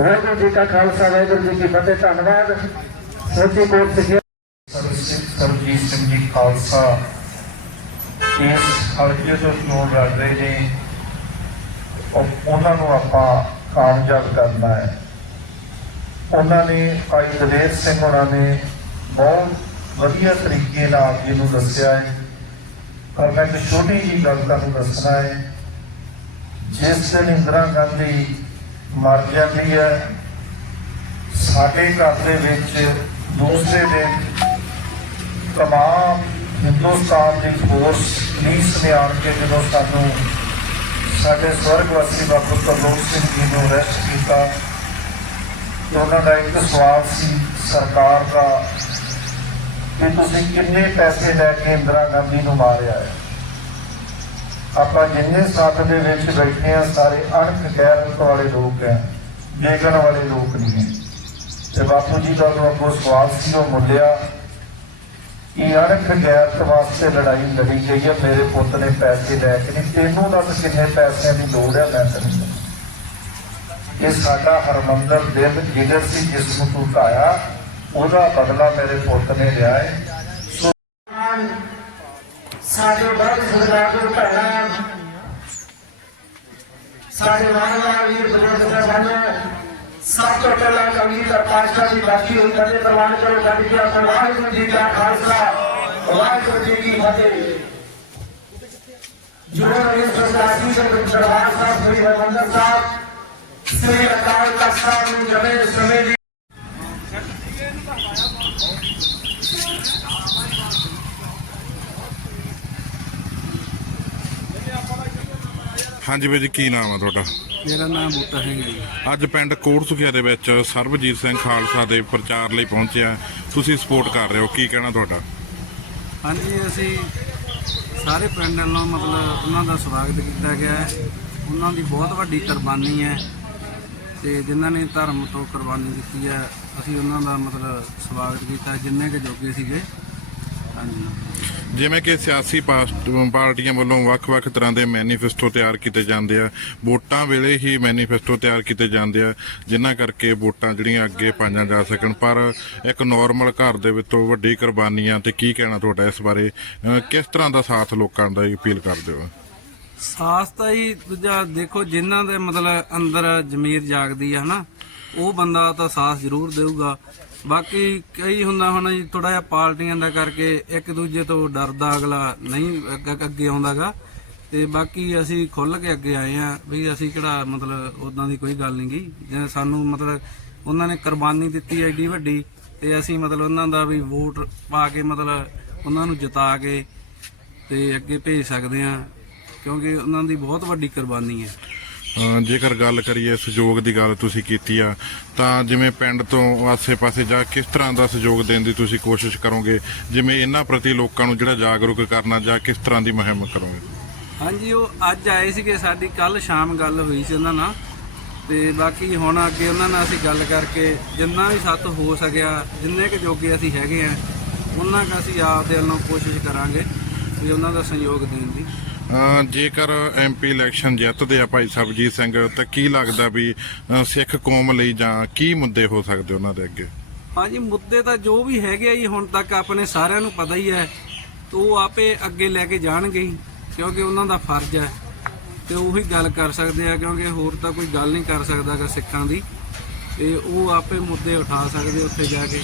ਵਾਹਿਗੁਰੂ ਜੀ ਕਾ ਖਾਲਸਾ, ਵਾਹਿਗੁਰੂ ਜੀ ਕੀ ਫਤਿਹ, ਧੰਨਵਾਦ। ਸੋਚੀ ਕੋਟ ਸਿੱਖਿਆ ਸਰਜੀਤ ਸਿੰਘ ਜੀ ਖਾਲਸਾ। ਇਸ ਹਲਕੇ ਤੋਂ ਚੋਣ ਲੜ ਰਹੇ ਨੇ। ਉਹਨਾਂ ਨੂੰ ਆਪਾਂ ਕਾਮਯਾਬ ਕਰਨਾ ਹੈ। ਉਹਨਾਂ ਨੇ ਭਾਈ ਦਲੇਰ ਸਿੰਘ ਹੋਣਾ ਨੇ ਬਹੁਤ ਵਧੀਆ ਤਰੀਕੇ ਨਾਲ ਆਪ ਜੀ ਨੂੰ ਦੱਸਿਆ ਹੈ। ਪਰ ਮੈਂ ਇੱਕ ਛੋਟੀ ਜਿਹੀ ਗੱਲ ਤੁਹਾਨੂੰ ਦੱਸਣਾ ਹੈ। ਜਿਸ ਦਿਨ ਇੰਦਰਾ ਗਾਂਧੀ ਮਰ ਜਾਂਦੀ ਹੈ। ਸਾਡੇ ਘਰ ਦੇ ਵਿੱਚ ਦੂਸਰੇ ਦਿਨ ਤਮਾਮ ਹਿੰਦੁਸਤਾਨ ਦੀ ਫੋਰਸ ਪੁਲਿਸ ਨੇ ਆਣ ਕੇ ਜਦੋਂ ਸਾਨੂੰ ਸਾਡੇ ਸਵਰਗਵਾਸੀ ਬਾਬੂ ਤਰਲੋਕ ਸਿੰਘ ਜੀ ਨੂੰ ਅਰੈਸਟ ਕੀਤਾ ਤੇ ਉਹਨਾਂ ਦਾ ਇੱਕ ਸਵਾਲ ਸੀ ਸਰਕਾਰ ਦਾ ਕਿ ਤੁਸੀਂ ਕਿੰਨੇ ਪੈਸੇ ਲੈ ਕੇ ਇੰਦਰਾ ਗਾਂਧੀ ਨੂੰ ਮਾਰਿਆ ਹੈ? ਆਪਾਂ ਜਿੰਨੇ ਸੱਤ ਦੇ ਵਿੱਚ ਬੈਠੇ ਆ ਸਾਰੇ ਅਣਖ ਗੈਰਤ ਵਾਲੇ ਲੋਕ ਹੈ, ਵੇਗਣ ਵਾਲੇ ਲੋਕ ਨਹੀਂ ਤੇ ਬਾਪੂ ਜੀ ਦਾ ਜੋ ਅੱਗੋਂ ਸਵਾਲ ਸੀ, ਉਹ ਮੁੱਲਿਆ ਕਿ ਅਣਖ ਗੈਰਤ ਵਾਸਤੇ ਲੜਾਈ ਲੜੀ ਗਈ ਹੈ, ਮੇਰੇ ਪੁੱਤ ਨੇ ਪੈਸੇ ਲੈ ਕੇ ਨਹੀਂ ਤੈਨੂੰ ਦੱਸ ਕਿੰਨੇ ਪੈਸਿਆਂ ਦੀ ਲੋੜ ਹੈ, ਮੈਂ ਤੈਨੂੰ ਇਹ ਸਾਡਾ ਹਰਮੰਦਰ ਦਿਲ ਜਿਗਰ ਸੀ, ਜਿਸ ਨੂੰ ਤੂੰ ਢਾਇਆ ਉਹਦਾ ਬਦਲਾ ਮੇਰੇ ਪੁੱਤ ਨੇ ਲਿਆ ਹੈ। ਸਾਡੇ ਬਹੁਤ ਸਰਦਾਰ ਦੇ ਭੈਣਾਂ ਸਾਡੇ ਮਾਨਵਾ ਵੀਰ ਬਜ਼ੁਰਗ ਸਾਹਿਬਾਨ ਸਭ ਤੋਂ ਪਹਿਲਾਂ ਕਵੀ ਦਾ ਪਾਸ਼ਾ ਦੀ ਬਾਕੀ ਹੋਈ ਕਦੇ ਪ੍ਰਵਾਨ ਕਰੋ ਗੱਡ ਕੀ ਆਪਣਾ ਵਾਹਿਗੁਰੂ ਜੀ ਦਾ ਖਾਲਸਾ ਵਾਹਿਗੁਰੂ ਜੀ ਕੀ ਫਤਿਹ ਜੋ ਇਸ ਸਰਦਾਰ ਜੀ ਦੇ ਦਰਬਾਰ ਸਾਹਿਬ ਸ੍ਰੀ ਹਰਿਮੰਦਰ ਸਾਹਿਬ ਸ੍ਰੀ ਅਕਾਲ ਤਖਤ ਸਾਹਿਬ ਨੂੰ ਜਮੇ ਸਮੇਂ ਦੀ ਹਾਂਜੀ ਬਾਈ ਜੀ ਕੀ ਨਾਮ ਆ ਤੁਹਾਡਾ? ਮੇਰਾ ਨਾਮ ਬੂਟਾ ਸਿੰਘ ਜੀ। ਅੱਜ ਪਿੰਡ ਕੋਟਸੁਖਿਆ ਦੇ ਵਿੱਚ ਸਰਬਜੀਤ ਸਿੰਘ ਖਾਲਸਾ ਦੇ ਪ੍ਰਚਾਰ ਲਈ ਪਹੁੰਚਿਆ ਤੁਸੀਂ ਸਪੋਰਟ ਕਰ ਰਹੇ ਹੋ ਕੀ ਕਹਿਣਾ ਤੁਹਾਡਾ? ਹਾਂਜੀ ਅਸੀਂ ਸਾਰੇ ਪਿੰਡ ਵੱਲੋਂ ਮਤਲਬ ਉਹਨਾਂ ਦਾ ਸਵਾਗਤ ਕੀਤਾ ਗਿਆ ਹੈ। ਉਹਨਾਂ ਦੀ ਬਹੁਤ ਵੱਡੀ ਕੁਰਬਾਨੀ ਹੈ ਤੇ ਜਿਨ੍ਹਾਂ ਨੇ ਧਰਮ ਤੋਂ ਕੁਰਬਾਨੀ ਦਿੱਤੀ ਹੈ ਅਸੀਂ ਉਹਨਾਂ ਦਾ ਮਤਲਬ ਸਵਾਗਤ ਕੀਤਾ ਜਿੰਨੇ ਕੁ ਜੋਗੇ ਸੀਗੇ। ਹਾਂਜੀ। ਜਿਵੇਂ ਕਿ ਸਿਆਸੀ ਪਾਰਟੀਆਂ ਵੱਲੋਂ ਵੱਖ-ਵੱਖ ਤਰ੍ਹਾਂ ਦੇ ਮੈਨੀਫੈਸਟੋ ਤਿਆਰ ਕੀਤੇ ਜਾਂਦੇ ਆ। ਵੋਟਾਂ ਵੇਲੇ ਹੀ ਮੈਨੀਫੈਸਟੋ ਤਿਆਰ ਕੀਤੇ ਜਾਂਦੇ ਆ, ਜਿਨ੍ਹਾਂ ਕਰਕੇ ਵੋਟਾਂ ਜਿਹੜੀਆਂ ਅੱਗੇ ਪਾਈਆਂ ਜਾ ਸਕਣ। ਪਰ ਇੱਕ ਨਾਰਮਲ ਘਰ ਦੇ ਵਿੱਚੋਂ ਵੱਡੀ ਕੁਰਬਾਨੀਆਂ ਤੇ ਕੀ ਕਹਿਣਾ ਤੁਹਾਡਾ ਇਸ ਬਾਰੇ? ਕਿਸ ਤਰ੍ਹਾਂ ਦਾ ਸਾਥ ਲੋਕਾਂ ਦਾ ਅਪੀਲ ਕਰਦੇ ਹੋ? ਸਾਥ ਤਾਂ ਹੀ ਦੂਜਾ ਦੇਖੋ, ਜਿਨ੍ਹਾਂ ਦੇ ਮਤਲਬ ਅੰਦਰ ਜ਼ਮੀਰ ਜਾਗਦੀ ਹੈ ਹਨਾ? ਉਹ ਬੰਦਾ ਤਾਂ ਸਾਥ ਜ਼ਰੂਰ ਦੇਊਗਾ। ਬਾਕੀ ਕਈ ਹੁੰਦਾ ਹੁਣ ਜੀ ਥੋੜਾ ਜਿਹਾ ਪਾਰਟੀਆਂ ਦਾ ਕਰਕੇ ਇੱਕ ਦੂਜੇ ਤੋਂ ਡਰਦਾ ਅਗਲਾ ਨਹੀਂ ਅੱਗੇ ਅੱਗੇ ਆਉਂਦਾਗਾ। ਤੇ ਬਾਕੀ ਅਸੀਂ ਖੁੱਲ ਕੇ ਅੱਗੇ ਆਏ ਆ ਵੀ ਅਸੀਂ ਕਿਹੜਾ ਮਤਲਬ ਉਦਾਂ ਦੀ ਕੋਈ ਗੱਲ ਨਹੀਂ ਗੀ ਜਿਵੇਂ ਸਾਨੂੰ ਮਤਲਬ ਉਹਨਾਂ ਨੇ ਕੁਰਬਾਨੀ ਦਿੱਤੀ ਐਡੀ ਵੱਡੀ ਤੇ ਅਸੀਂ ਮਤਲਬ ਉਹਨਾਂ ਦਾ ਵੀ ਵੋਟ ਪਾ ਕੇ ਮਤਲਬ ਉਹਨਾਂ ਨੂੰ ਜਿਤਾ ਕੇ ਤੇ ਅੱਗੇ ਭੇਜ ਸਕਦੇ ਆ ਕਿਉਂਕਿ ਉਹਨਾਂ ਦੀ ਬਹੁਤ ਵੱਡੀ ਕੁਰਬਾਨੀ ਹੈ। ਜੇਕਰ ਗੱਲ ਕਰੀਏ ਸਹਿਯੋਗ ਦੀ ਗੱਲ ਤੁਸੀਂ ਕੀਤੀ ਆ, ਤਾਂ ਜਿਵੇਂ ਪਿੰਡ ਤੋਂ ਆਸੇ-ਪਾਸੇ ਜਾ ਕਿਸ ਤਰ੍ਹਾਂ ਦਾ ਸਹਿਯੋਗ ਦੇਣ ਦੀ ਤੁਸੀਂ ਕੋਸ਼ਿਸ਼ ਕਰੋਗੇ? ਜਿਵੇਂ ਇਹਨਾਂ ਪ੍ਰਤੀ ਲੋਕਾਂ ਨੂੰ ਜਿਹੜਾ ਜਾਗਰੂਕ ਕਰਨਾ ਜਾਂ ਕਿਸ ਤਰ੍ਹਾਂ ਦੀ ਮੁਹਿੰਮ ਕਰੋਗੇ? ਹਾਂਜੀ, ਉਹ ਅੱਜ ਆਏ ਸੀਗੇ ਸਾਡੀ ਕੱਲ ਸ਼ਾਮ ਗੱਲ ਹੋਈ ਸੀ ਉਹਨਾਂ ਨਾਲ। ਤੇ ਬਾਕੀ ਹੁਣ ਅੱਗੇ ਉਹਨਾਂ ਨਾਲ ਅਸੀਂ ਗੱਲ ਕਰਕੇ ਜਿੰਨਾ ਵੀ ਸੱਤ ਹੋ ਸਕਿਆ, ਜਿੰਨੇ ਕੁ ਜੋਗੇ ਅਸੀਂ ਹੈਗੇ ਆ, ਉਹਨਾਂ ਕੁ ਅਸੀਂ ਆਪ ਦੇ ਵੱਲੋਂ ਕੋਸ਼ਿਸ਼ ਕਰਾਂਗੇ ਵੀ ਉਹਨਾਂ ਦਾ ਸਹਿਯੋਗ ਦੇਣ ਦੀ। ਜੇਕਰ ਐਮਪੀ ਇਲੈਕਸ਼ਨ ਜਿੱਤਦੇ ਆ ਭਾਈ ਸਰਬਜੀਤ ਸਿੰਘ ਤਾਂ ਕੀ ਲੱਗਦਾ ਵੀ ਸਿੱਖ ਕੌਮ ਲਈ ਜਾਂ ਕੀ ਮੁੱਦੇ ਹੋ ਸਕਦੇ ਉਹਨਾਂ ਦੇ ਅੱਗੇ? ਹਾਂਜੀ ਮੁੱਦੇ ਤਾਂ ਜੋ ਵੀ ਹੈਗੇ ਆ ਜੀ ਹੁਣ ਤੱਕ ਆਪਣੇ ਸਾਰਿਆਂ ਨੂੰ ਪਤਾ ਹੀ ਹੈ ਤੇ ਉਹ ਆਪੇ ਅੱਗੇ ਲੈ ਕੇ ਜਾਣਗੇ ਹੀ ਕਿਉਂਕਿ ਉਹਨਾਂ ਦਾ ਫਰਜ਼ ਹੈ ਤੇ ਉਹੀ ਗੱਲ ਕਰ ਸਕਦੇ ਆ ਕਿਉਂਕਿ ਹੋਰ ਤਾਂ ਕੋਈ ਗੱਲ ਨਹੀਂ ਕਰ ਸਕਦਾਗਾ ਸਿੱਖਾਂ ਦੀ ਤੇ ਉਹ ਆਪੇ ਮੁੱਦੇ ਉਠਾ ਸਕਦੇ ਉੱਥੇ ਜਾ ਕੇ।